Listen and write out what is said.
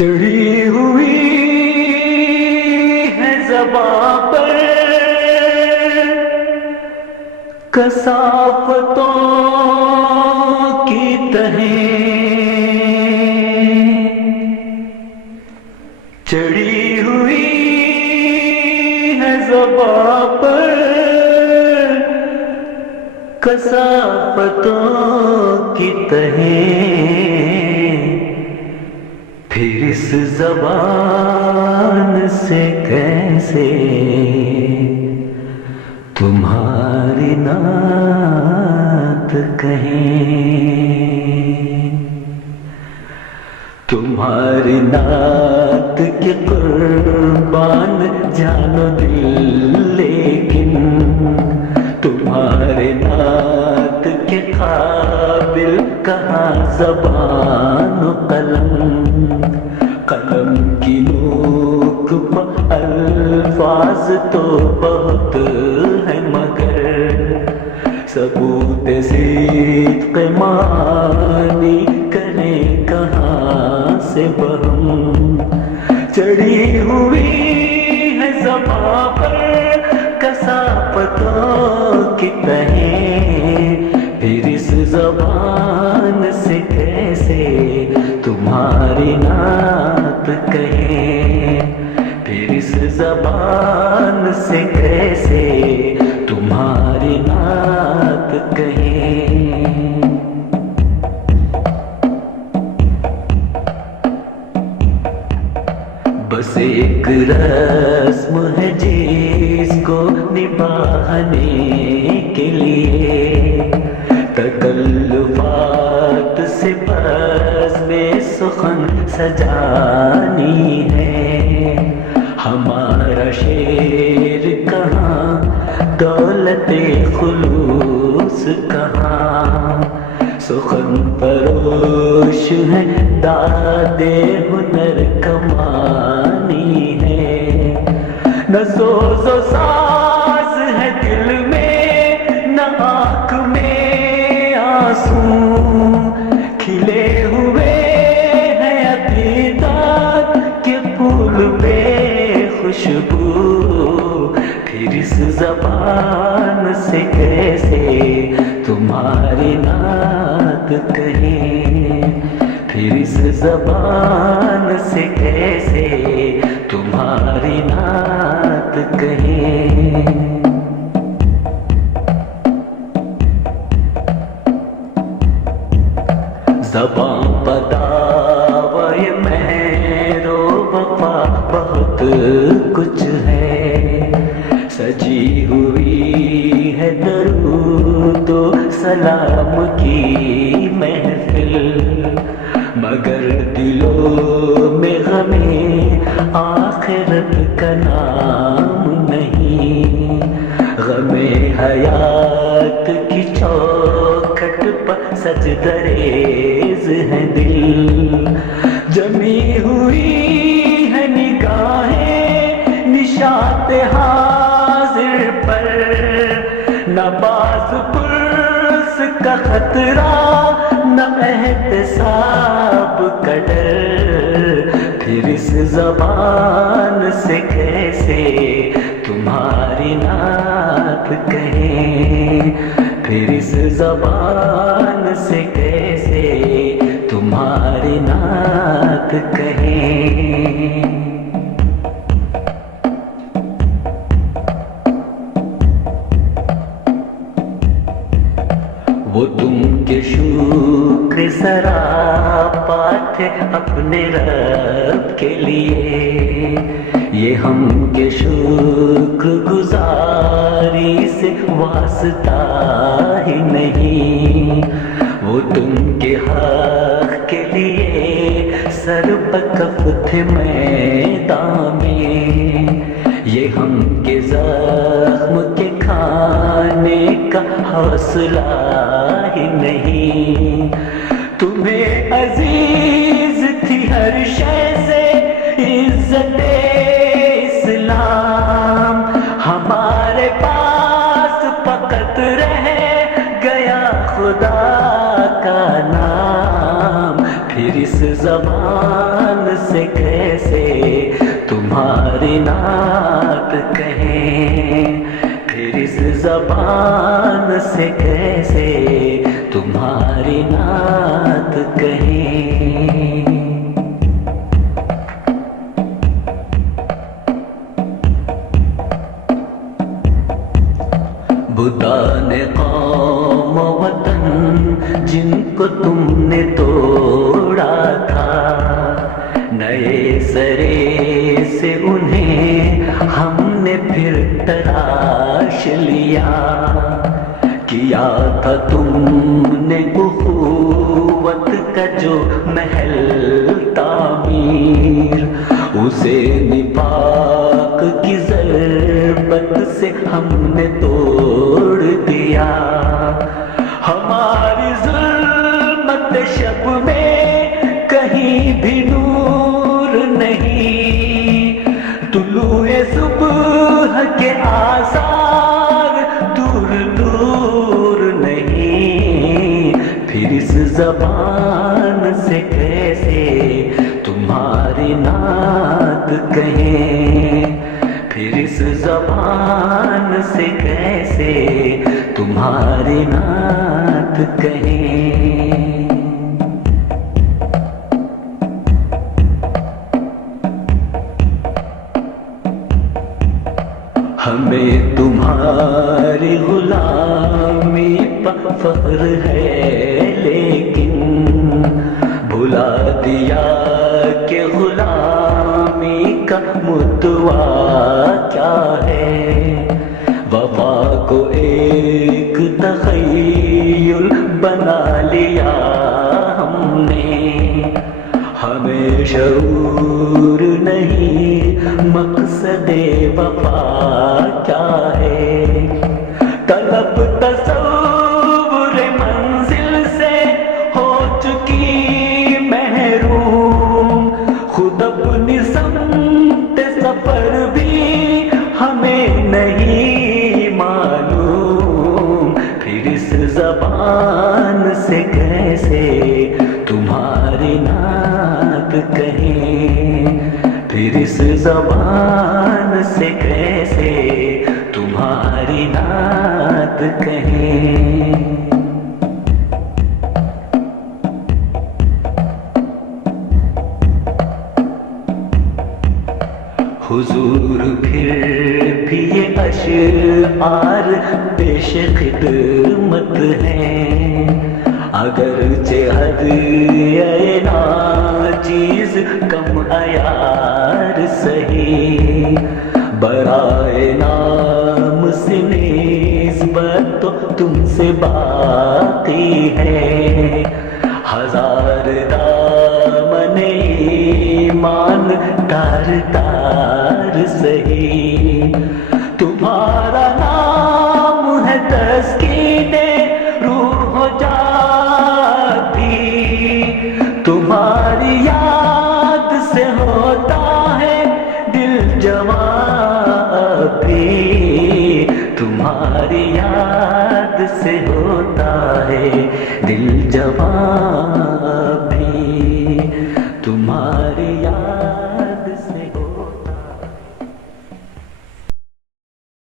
چڑھی ہوئی ہے زباں پر کثافتوں کی تہیں، چڑھی ہوئی ہے زباں پر کثافتوں کی تہیں، پھر اس زبان سے کیسے تمہاری نعت کہیں، تمہاری نعت کے قربان جان و دل، لیکن تمہارے نعت کے قابل کہاں زبان و قلم، قلم کی نوک پر الفاظ تو بہت ہے مگر ثبوت صدق معنی کریں کہاں سے بہم، چڑھی ہوئی ہے زباں پر کثافتوں کی تہیں، پھر اس زبان سے کیسے تمہاری نعت کہیں، پھر اس زبان سے کیسے تمہاری نعت کہیں۔ بس ایک رسم ہے جس کو نبھانے کے لیے تکلفات سے بس میں سخن سجانی ہے، ہمارا شعر کہاں دولت خلوص کہاں، سخن پروش ہے داد ہنر کمانی ہے، نہ سوز و ساز ہے دل میں نہ آنکھ میں آنسو، کھلے ہوئے ہیں ابھی داد کے پھول پہ خوشبو، پھر اس زبان سے کیسے تمہاری نعت کہیں، پھر اس زبان سے کیسے تمہاری نعت کہیں۔ زباں پداوے مہر و وفا بہت کچھ ہے، سجی ہوئی ہے درود و سلام کی محفل، مگر دلوں میں غم آخرت کا نام نہیں، غم حیات کی چوکھٹ پر سجدہ ریز ہے دل، جمی ہوئی ہے نگاہیں نشاط حاضر پر، نہ باز پرس کا خطرہ نہ احتساب کا ڈر، پھر اس زبان سے کیسے تمہاری نعت کہیں، پھر اس زبان سے کیسے تمہاری نعت کہیں۔ وہ تم کے شکر سراپا تھے اپنے رب کے لیے، یہ ہم کے شکر گزاری سے واسطہ ہی نہیں، وہ تم کے حق کے لیے سر بکف تھے میدان میں، یہ ہم کے زخم کے کھانے کا حوصلہ ہی نہیں، تمہیں عزیز تھی ہر شے سے عزت اسلام، ہمارے پاس فقط رہ گیا خدا کا نام، پھر اس زبان سے کیسے تمہاری نعت کہیں، پھر اس زبان سے کیسے تمہاری نعت کہیں۔ بتان قوم و وطن جن کو تم نے توڑا تھا، نئے سرے سے انہیں ہم نے پھر تراش لیا، کیا تھا تم نے اخوت کا جو محل تعمیر، اسے نفاق کی ضربت سے ہم نے توڑ دیا۔ ہماری ظلمت شب میں کہیں بھی نور نہیں، طلوع صبح کے آثار دور دور نہیں، پھر اس زبان سے کیسے تمہاری نعت کہیں، پھر اس زبان سے کیسے تمہاری نعت کہیں۔ ہمیں تمہاری غلامی پر فخر ہے، لیکن بھلا دیا کہ غلامی کا مدعا کیا ہے، وفا کو ایک تخیل بنا لیا ہم نے، ہمیں شعور نہیں مقصد وفا کیا ہے، طلب تصور منزل سے ہو چکی محروم، خود اپنی سمت سفر بھی ہمیں نہیں معلوم، پھر اس زبان سے کیسے تمہاری نعت کہیں، پھر اس زبان سے کیسے تمہاری نعت کہیں۔ حضور پھر بھی یہ اشعار پیش خدمت ہیں، اگرچہ ہدیہ ناچیز کم عیار سہی، برائے نام سے نسبت تو تم سے باقی ہے، ہزار دامن ایمان تار تار سہی، تمہارا نام ہے تسکین روح ہو جاتی، تمہاری یاد سے ہوتا ہے دل جوان بھی، تمہاری یاد سے ہوتا ہے دل جوان